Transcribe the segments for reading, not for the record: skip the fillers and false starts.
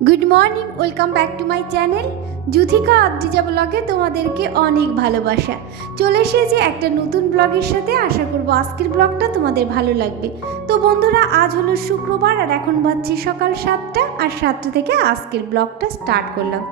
Good morning, welcome back to my channel Juthika Adrija ব্লগে তোমাদেরকে অনেক ভালোবাসা। চলে এসেছি একটা নতুন ব্লগের সাথে। আশা করবো আজকের ব্লগটা তোমাদের ভালো লাগবে। তো বন্ধুরা, আজ হলো শুক্রবার আর এখন বাজছে সকাল 7টা, আর 7টা থেকে আজকের ব্লগটা স্টার্ট করলাম।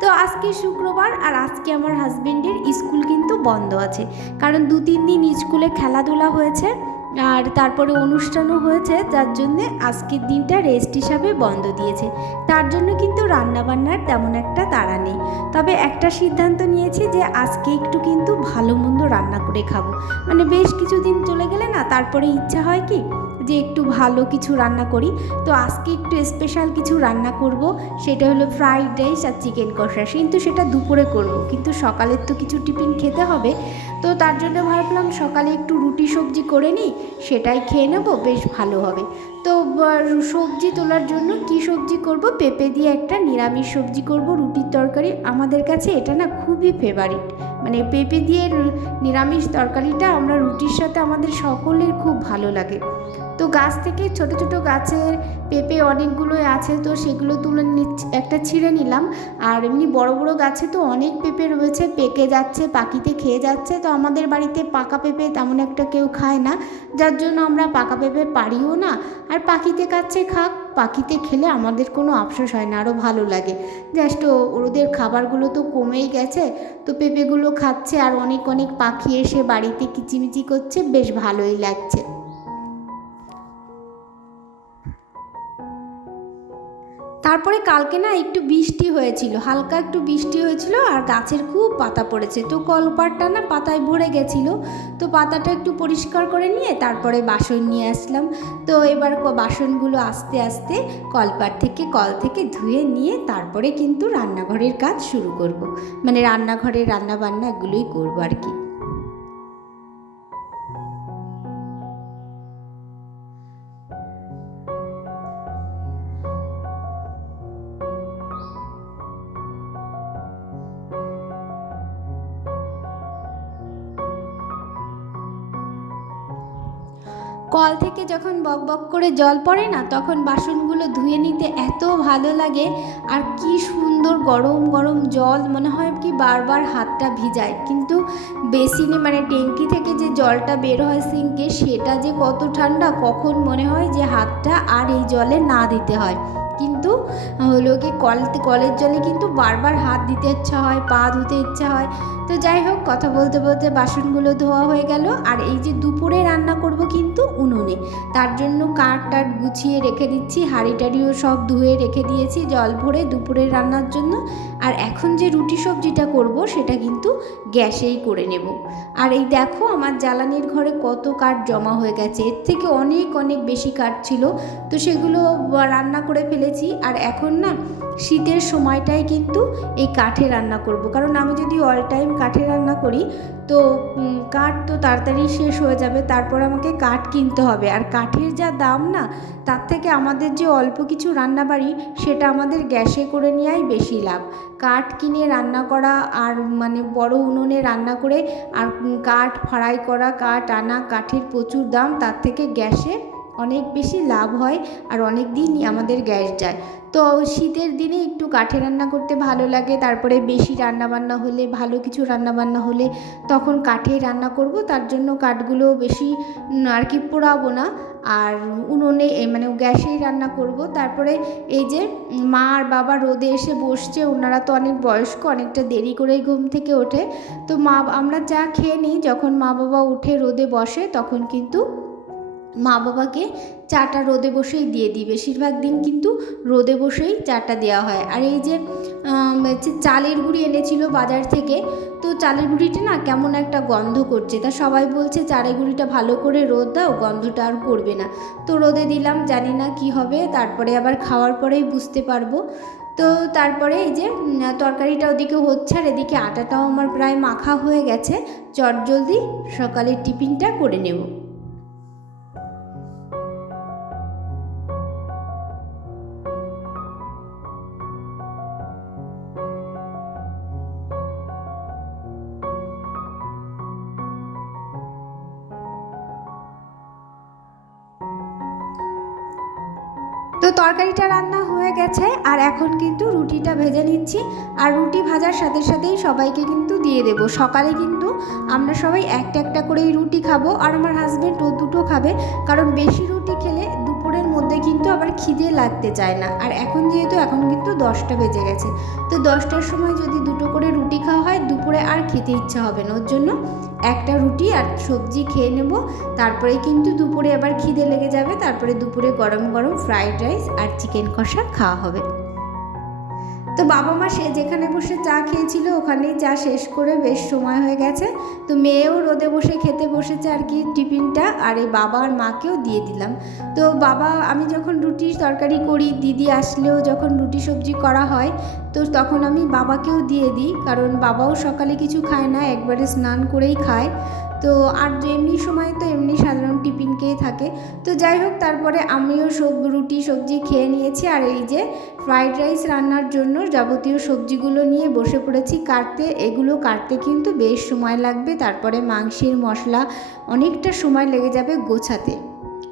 তো আজকে শুক্রবার আর আজকে আমার হাজবেন্ডের স্কুল কিন্তু বন্ধ আছে, কারণ 2-3 দিন স্কুলে খেলাধুলা হয়েছে আর তারপরে অনুষ্ঠানও হয়েছে, যার জন্যে আজকের দিনটা রেস্ট হিসাবে বন্ধ দিয়েছে। তার জন্য কিন্তু রান্নাবান্নার তেমন একটা তাড়া নেই। তবে একটা সিদ্ধান্ত নিয়েছি যে আজকে একটু কিন্তু ভালো মন্দ রান্না করে খাবো। মানে বেশ কিছুদিন চলে গেলে না, তারপরে ইচ্ছা হয় কি যে একটু ভালো কিছু রান্না করি। তো আজকে একটু স্পেশাল কিছু রান্না করব, সেটা হলো ফ্রাইড রাইস আর চিকেন কষা। কিন্তু সেটা দুপুরে করব, কিন্তু সকালের তো কিছু টিফিন খেতে হবে। তো তার জন্য ভাবলাম সকালে একটু রুটি সবজি করে নিই, সেটাই খেয়ে নেবো, বেশ ভালো হবে। তো সবজি তোলার জন্য কি সবজি করব, পেঁপে দিয়ে একটা নিরামিষ সবজি করব, রুটির তরকারি। আমাদের কাছে এটা না খুবই ফেভারিট, মানে পেঁপে দিয়ে নিরামিষ তরকারিটা আমরা রুটির সাথে আমাদের সকলের খুব ভালো লাগে। তো গাছ থেকে ছোট ছোট গাছের পেঁপে অনেকগুলোই আছে, তো সেগুলো তুলে একটা ছিঁড়ে নিলাম। আর এমনি বড় বড় গাছে তো অনেক পেঁপে রয়েছে, পেকে যাচ্ছে, পাখিতে খেয়ে যাচ্ছে। তো আমাদের বাড়িতে পাকা পেঁপে তেমন একটা কেউ খায় না, যার জন্য আমরা পাকা পেঁপে পারিও না। আর পাখিতে খাচ্ছে খাক, পাখিতে খেলে আমাদের কোনো আফসোস হয় না, আরও ভালো লাগে। জাস্ট ওদের খাবারগুলো তো কমেই গেছে, তো পেঁপেগুলো খাচ্ছে আর অনেক অনেক পাখি এসে বাড়িতে কিচিমিচি করছে, বেশ ভালোই লাগছে। তারপরে কালকে না একটু বৃষ্টি হয়েছিল, হালকা একটু বৃষ্টি হয়েছিল আর গাছের খুব পাতা পড়েছে, তো কলপাটটা না পাতায় ভরে গেছিলো। তো পাতাটা একটু পরিষ্কার করে নিয়ে তারপরে বাসন নিয়ে আসলাম। তো এবার বাসনগুলো আস্তে আস্তে কল থেকে ধুয়ে নিয়ে তারপরে কিন্তু রান্নাঘরের কাজ শুরু করব। মানে রান্নাঘরের রান্নাবান্না এগুলোই করবো আর কি। কল থেকে যখন বক বক করে জল পড়ে না, তখন বাসনগুলো ধুয়ে নিতে এত ভালো লাগে। আর কি সুন্দর গরম গরম জল, মনে হয় কি বারবার হাতটা ভিজায়। কিন্তু বেসিনে মানে ট্যাঙ্কি থেকে যে জলটা বের হয় সিঙ্কে, সেটা যে কত ঠান্ডা, কখন মনে হয় যে হাতটা আর এই জলে না দিতে হয়। কিন্তু হলো কি কলের জলে কিন্তু বারবার হাত দিতে ইচ্ছা হয়, পা ধুতে ইচ্ছা হয়। তো যাই হোক, কথা বলতে বলতে বাসনগুলো ধোয়া হয়ে গেল। আর এই যে দুপুরে রান্না করব কিন্তু উনুনে, তার জন্য কাঠ টাট গুছিয়ে রেখে দিচ্ছি, হাঁড়ি টাড়িও সব ধুয়ে রেখে দিয়েছি জল ভরে দুপুরের রান্নার জন্য। আর এখন যে রুটি সবজিটা করব সেটা কিন্তু গ্যাসেই করে নেব। আর এই দেখো আমার জ্বালানির ঘরে কত কাঠ জমা হয়ে গেছে, এর থেকে অনেক অনেক বেশি কাঠ ছিল, তো সেগুলো রান্না করে ফেলেছি। আর এখন না শীতের সময়টায় কিন্তু এই কাঠে রান্না করব, কারণ আমি যদি অল টাইম কাঠে রান্না করি তো কাঠ তো তাড়াতাড়ি শেষ হয়ে যাবে, তারপর আমাকে কাঠ কিনতে হবে। আর কাঠের যা দাম না, তার থেকে আমাদের যে অল্প কিছু রান্নাবাড়ি, সেটা আমাদের গ্যাসে করে নেওয়াই বেশি লাভ। কাঠ কিনে রান্না করা আর মানে বড় উনুনে রান্না করে আর কাঠ ফাড়াই করা, কাঠ আনা, কাঠের প্রচুর দাম, তার থেকে গ্যাসে অনেক বেশি লাভ হয় আর অনেক দিনই আমাদের গ্যাস যায়। তো শীতের দিনে একটু কাঠে রান্না করতে ভালো লাগে। তারপরে বেশি রান্নাবান্না হলে, ভালো কিছু রান্নাবান্না হলে তখন কাঠেই রান্না করব, তার জন্য কাঠগুলো বেশি আর কি পোড়াবো না, আর উনুনে মানে গ্যাসেই রান্না করব। তারপরে এই যে মা আর বাবা রোদে এসে বসছে, ওনারা তো অনেক বয়স্ক, অনেকটা দেরি করেই ঘুম থেকে ওঠে। তো আমরা চা খেয়ে নিই, যখন মা বাবা উঠে রোদে বসে তখন কিন্তু মা বাবাকে চাটা রোদে বসেই দিয়ে দিই। বেশিরভাগ দিন কিন্তু রোদে বসেই চাটা দেওয়া হয়। আর এই যে চালের গুঁড়ি এনেছিল বাজার থেকে, তো চালের গুঁড়িটা না কেমন একটা গন্ধ করছে, তা সবাই বলছে চালের গুঁড়িটা ভালো করে রোদ দাও, গন্ধটা আর করবে না। তো রোদে দিলাম, জানি না কি হবে, তারপরে আবার খাওয়ার পরেই বুঝতে পারবো। তো তারপরে এই যে তরকারিটা ওদিকে হচ্ছে আর এদিকে আটাটাও আমার প্রায় মাখা হয়ে গেছে। চটজলদি সকালের টিফিনটা করে নেব। তো তো তরকারিটা রান্না হয়ে গেছে আর এখন কিন্তু রুটিটা ভেজে নিচ্ছি। আর রুটি ভাজার সাথে সাথেই সবাইকে কিন্তু দিয়ে দেব। সকালে কিন্তু আমরা সবাই একটা একটা করেই রুটি খাবো, আর আমার হাজব্যান্ড ও দুটো খাবে, কারণ বেশি রুটি খেলে দুপুরের মধ্যে কিন্তু আবার খিদে লাগতে চায় না। আর এখন কিন্তু 10টা বেজে গেছে, তো 10টার সময় যদি দুটো করে রুটি খাওয়া হয় দুপুরে আর খেতে ইচ্ছা হবে না। ওর জন্য একটা রুটি আর সবজি খেয়ে নেব, তারপরে কিন্তু দুপুরে আবার খিদে লেগে যাবে। তারপরে দুপুরে গরম গরম ফ্রাইড রাইস আর চিকেন কষা খাওয়া হবে। তো বাবা মা সে যেখানে বসে চা খেয়েছিল ওখানেই চা শেষ করে বেশ সময় হয়ে গেছে। তো মেয়েও রোদে বসে খেতে বসেছে আর কি টিফিনটা, আর এই বাবা আর মাকেও দিয়ে দিলাম। তো বাবা, আমি যখন রুটি তরকারি করি, দিদি আসলেও যখন রুটি সবজি করা হয় তো তখন আমি বাবাকেও দিয়ে দিই, কারণ বাবাও সকালে কিছু খায় না, একবারে স্নান করেই খায়। তো আর এমনি সময় তো এমনি সাধারণ টিফিন খেয়ে থাকে। তো যাই হোক, তারপরে আমিও সব রুটি সবজি খেয়ে নিয়েছি। আর এই যে ফ্রাইড রাইস রান্নার জন্য যাবতীয় সবজিগুলো নিয়ে বসে পড়েছি কাটতে। এগুলো কাটতে কিন্তু বেশ সময় লাগবে, তারপরে মাংসের মশলা অনেকটা সময় লেগে যাবে গোছাতে।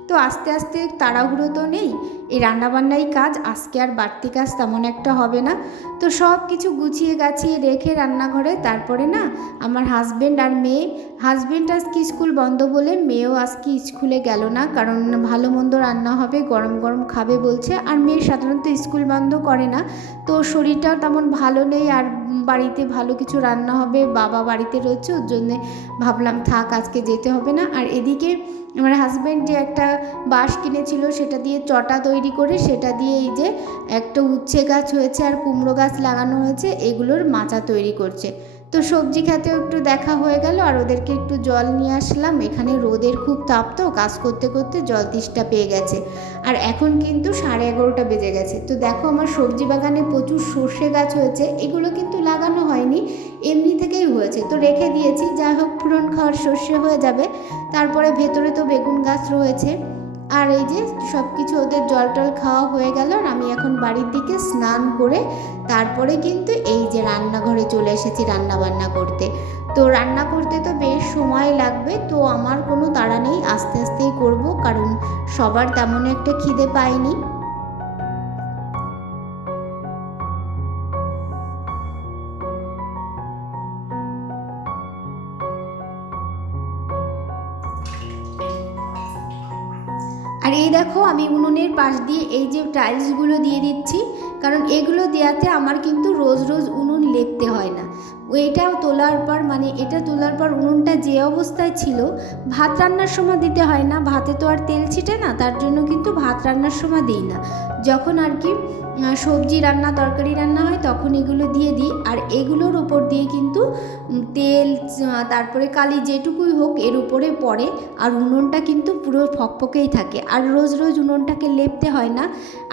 তো আস্তে আস্তে, তাড়াহুড়ো তো নেই, এই রান্নাবান্নাই কাজ, আজকে আর বাড়তি কাজ তেমন একটা হবে না। তো সব কিছু গুছিয়ে গাছিয়ে রেখে রান্নাঘরে, তারপরে না আমার হাজব্যান্ড আর মেয়ে, হাজব্যান্ড আজকে স্কুল বন্ধ বলে মেয়েও আজকে স্কুলে গেল না, কারণ ভালো মন্দ রান্না হবে, গরম গরম খাবে বলছে। আর মেয়ে সাধারণত স্কুল বন্ধ করে না, তো শরীরটাও তেমন ভালো নেই, আর বাড়িতে ভালো কিছু রান্না হবে, বাবা বাড়িতে রয়েছে, ওর জন্যে ভাবলাম থাক, আজকে যেতে হবে না। আর এদিকে আমার হাজব্যান্ড যে একটা বাঁশ কিনেছিল সেটা দিয়ে চটা তৈরি করে, সেটা দিয়ে এই যে একটা উচ্ছে গাছ হয়েছে আর কুমড়ো গাছ লাগানো হয়েছে, এগুলোর মাচা তৈরি করছে। তো সবজি খেতেও একটু দেখা হয়ে গেল, আর ওদেরকে একটু জল নিয়ে আসলাম। এখানে রোদের খুব তাপ, তো কাজ করতে করতে জল তেষ্টা পেয়ে গেছে। আর এখন কিন্তু 11:30 বেজে গেছে। তো দেখো, আমার সবজি বাগানে প্রচুর সর্ষে গাছ হয়েছে, এগুলো কিন্তু লাগানো হয়নি, এমনি থেকেই হয়েছে, তো রেখে দিয়েছি। যাই হোক, ফোড়ন খাওয়ার সর্ষে হয়ে যাবে। তারপরে ভেতরে তো বেগুন গাছ রয়েছে। আর এই যে সব কিছু ওদের জল টল খাওয়া হয়ে গেল, আর আমি এখন বাড়ির দিকে স্নান করে তারপরে কিন্তু এই যে রান্নাঘরে চলে এসেছি রান্না বান্না করতে। তো রান্না করতে তো বেশ সময় লাগবে, তো আমার কোনো তাড়া নেই, আস্তে আস্তেই করব, কারণ সবার তেমন একটা খিদে পায়নি। আর এই দেখো, আমি উনুনের পাশ দিয়ে এই যে টাইলসগুলো দিয়ে দিচ্ছি, কারণ এগুলো দেওয়াতে আমার কিন্তু রোজ রোজ উনুন লেপতে হয় না। এটাও তোলার পর, মানে এটা তোলার পর উনুনটা যে অবস্থায় ছিল, ভাত রান্নার সময় দিতে হয় না, ভাতে তো আর তেল ছিটে না, তার জন্য কিন্তু ভাত রান্নার সময় দিই না। যখন আর কি সবজি রান্না তরকারি রান্না হয় তখন এগুলো দিয়ে দিই। আর এগুলোর ওপর দিয়ে কিন্তু তেল, তারপরে কালি যেটুকুই হোক এর উপরে পড়ে, আর উনুনটা কিন্তু পুরো ফকফকেই থাকে। আর রোজ রোজ উনুনটাকে লেপতে হয় না।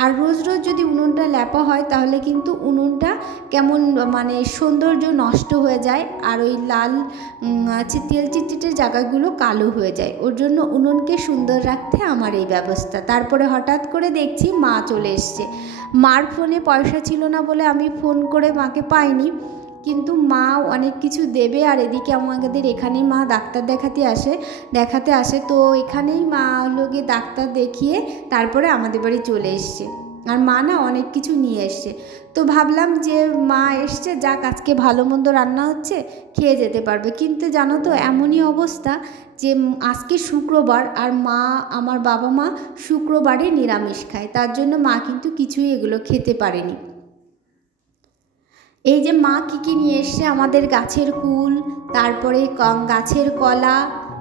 আর রোজ রোজ যদি উনুনটা লেপা হয় তাহলে কিন্তু উনুনটা কেমন, মানে সৌন্দর্য নষ্ট হয়ে যায়, আর ওই লাল তেল চিটচিটের জায়গাগুলো কালো হয়ে যায়। ওর জন্য উনুনকে সুন্দর রাখতে আমার এই ব্যবস্থা। তারপরে হঠাৎ করে দেখছি মা চলে এসছে। মার ফোনে পয়সা ছিল না বলে আমি ফোন করে মাকে পাইনি, কিন্তু মা অনেক কিছু দেবে। আর এদিকে আমাদের এখানেই মা ডাক্তার দেখাতে আসে, তো এখানেই মা গিয়ে ডাক্তার দেখিয়ে তারপরে আমাদের বাড়ি চলে এসছে। আর মা না অনেক কিছু নিয়ে এসছে, তো ভাবলাম যে মা এসছে, যাক আজকে ভালো মন্দ রান্না হচ্ছে, খেয়ে যেতে পারবে। কিন্তু জানো তো, এমনই অবস্থা যে আজকে শুক্রবার, আর মা, আমার বাবা মা শুক্রবারে নিরামিষ খায়, তার জন্য মা কিন্তু কিছুই এগুলো খেতে পারেনি। এই যে মা কী কী নিয়ে এসছে, আমাদের গাছের কুল, তারপরে গাছের কলা,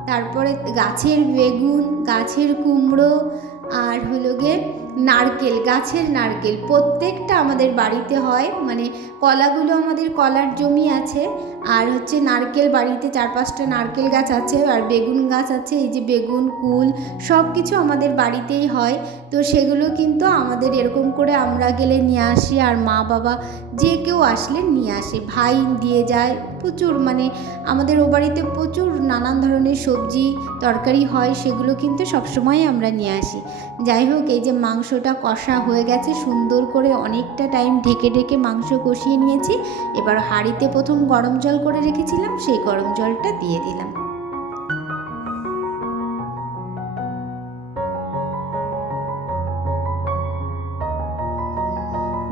তারপরে গাছের বেগুন, গাছের কুমড়ো, আর হলো গিয়ে নারকেল, গাছের নারকেল প্রত্যেকটা আমাদের বাড়িতে হয়, মানে কলাগুলো আমাদের কলার জমি আছে, আর হচ্ছে নারকেল বাড়িতে 4-5টা নারকেল গাছ আছে, আর বেগুন গাছ আছে। এই যে বেগুন, কুল সব কিছু আমাদের বাড়িতেই হয়। তো সেগুলো কিন্তু আমাদের এরকম করে আমরা গেলে নিয়ে আসি, আর মা বাবা যে কেউ আসলে নিয়ে আসে, ভাই দিয়ে যায় প্রচুর, মানে আমাদের ও বাড়িতে প্রচুর নানান ধরনের সবজি তরকারি হয়, সেগুলো কিন্তু সবসময় আমরা নিয়ে আসি। যাই হোক, এই যে মাংসটা কষা হয়ে গেছে সুন্দর করে, অনেকটা টাইম ঢেকে ঢেকে মাংস কষিয়ে নিয়েছি। এবার হাঁড়িতে প্রথম গরম জল করে রেখেছিলাম, সেই গরম জলটা দিয়ে দিলাম।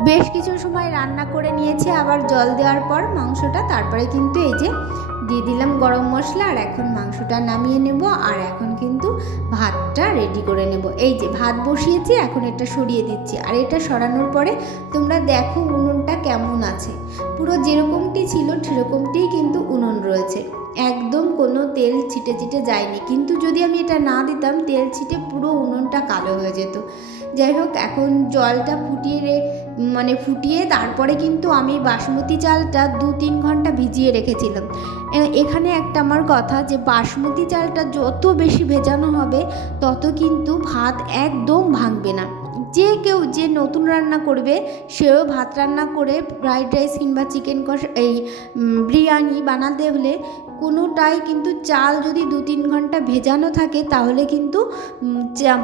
বেশ কিছু সময় রান্না করে নিয়েছি, আবার জল দেওয়ার পর মাংসটা, তারপরে কিন্তু এই যে দিয়ে দিলাম গরম মশলা। আর এখন মাংসটা নামিয়ে নেব, আর এখন কিন্তু ভাতটা রেডি করে নেব। এই যে ভাত বসিয়েছি, এখন এটা সরিয়ে দিচ্ছি। আর এটা সরানোর পরে তোমরা দেখো উনুনটা কেমন আছে, পুরো যেরকমটি ছিল সেরকমটিই কিন্তু উনুন রয়েছে, একদম কোনো তেল ছিটে ছিটে যায়নি। কিন্তু যদি আমি এটা না দিতাম তেল ছিটে পুরো উনুনটা কালো হয়ে যেত। যাই হোক, এখন জলটা ফুটিয়ে তারপরে কিন্তু আমি বাসমতি চালটা 2-3 ঘন্টা ভিজিয়ে রেখেছিলাম। এখানে একটা আমার কথা, যে বাসমতি চালটা যত বেশি ভেজানো হবে তত কিন্তু ভাত একদম ভাঙবে না। যে নতুন রান্না করবে সেও ভাত রান্না করে ফ্রাইড রাইস কিংবা চিকেন কষা বিরিয়ানি বানাতে হলে কোনোটাই কিন্তু চাল যদি 2-3 ঘন্টা ভেজানো থাকে তাহলে কিন্তু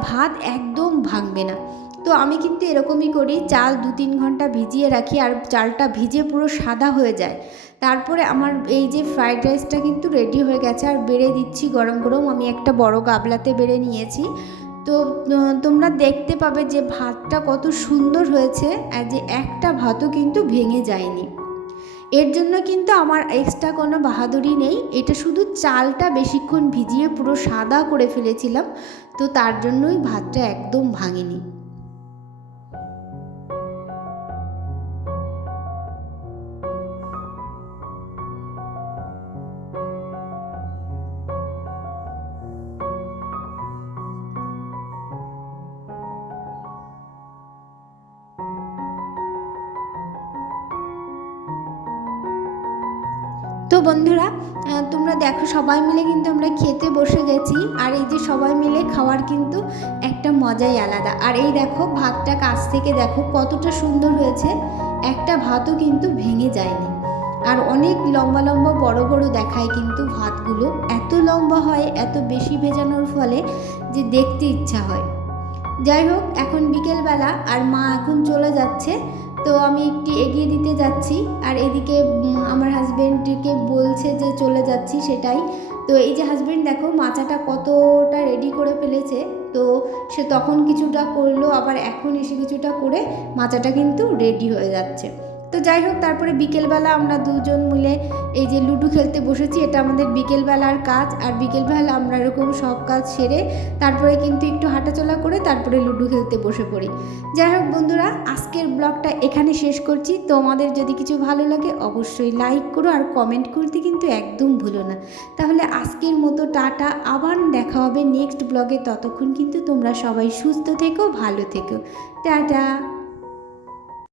ভাত একদম ভাঙবে না। তো আমি কিন্তু এরকমই করি, চাল 2-3 ঘন্টা ভিজিয়ে রাখি, আর চালটা ভিজে পুরো সাদা হয়ে যায়। তারপরে আমার এই যে ফ্রাইড রাইসটা কিন্তু রেডি হয়ে গেছে। আর বেড়ে দিচ্ছি গরম গরম, আমি একটা বড় গাবলাতে বেড়ে নিয়েছি। তো তোমরা দেখতে পাবে যে ভাতটা কত সুন্দর হয়েছে, আর যে একটা ভাতও কিন্তু ভেঙে যায়নি। এর জন্য কিন্তু আমার এক্সট্রা কোনো বাহাদুরি নেই, এটা শুধু চালটা বেশিক্ষণ ভিজিয়ে পুরো সাদা করে ফেলেছিলাম, তো তার জন্যই ভাতটা একদম ভাঙেনি। তো বন্ধুরা, তোমরা দেখো সবাই মিলে কিন্তু আমরা খেতে বসে গেছি। আর এই যে সবাই মিলে খাওয়ার কিন্তু একটা মজাই আলাদা। আর এই দেখো ভাতটা কাছ থেকে দেখো কতটা সুন্দর হয়েছে, একটা ভাতও কিন্তু ভেঙে যায়নি। আর অনেক লম্বা লম্বা বড় বড় দেখায় কিন্তু ভাতগুলো, এত লম্বা হয় এত বেশি ভেজানোর ফলে যে দেখতে ইচ্ছা হয়। যাই হোক, এখন বিকেলবেলা আর মা এখন চলে যাচ্ছে, তো আমি একটু এগিয়ে দিতে যাচ্ছি। আর এদিকে আমার হাজব্যান্ডকে বলছে যে চলে যাচ্ছি, সেটাই। তো এই যে হাজব্যান্ড দেখো মাচাটা কতটা রেডি করে ফেলেছে, তো সে তখন কিছুটা করলো, আবার এখন এসে কিছুটা করে মাচাটা কিন্তু রেডি হয়ে যাচ্ছে। তো যাই হোক, তারপরে বিকেলবেলা আমরা দুজন মিলে এই যে লুডো খেলতে বসেছি, এটা আমাদের বিকেলবেলার কাজ। আর বিকেলবেলা আমরা এরকম সব কাজ সেরে তারপরে কিন্তু একটু হাঁটাচলা করে তারপরে লুডো খেলতে বসে পড়ি। যাই হোক বন্ধুরা, আজকের ব্লগটা এখানে শেষ করছি। তোমাদের যদি কিছু ভালো লাগে অবশ্যই লাইক করো, আর কমেন্ট করতে কিন্তু একদম ভুলো না। তাহলে আজকের মতো টাটা, আবার দেখা হবে নেক্সট ব্লগে। ততক্ষণ কিন্তু তোমরা সবাই সুস্থ থেকো, ভালো থেকো, টাটা।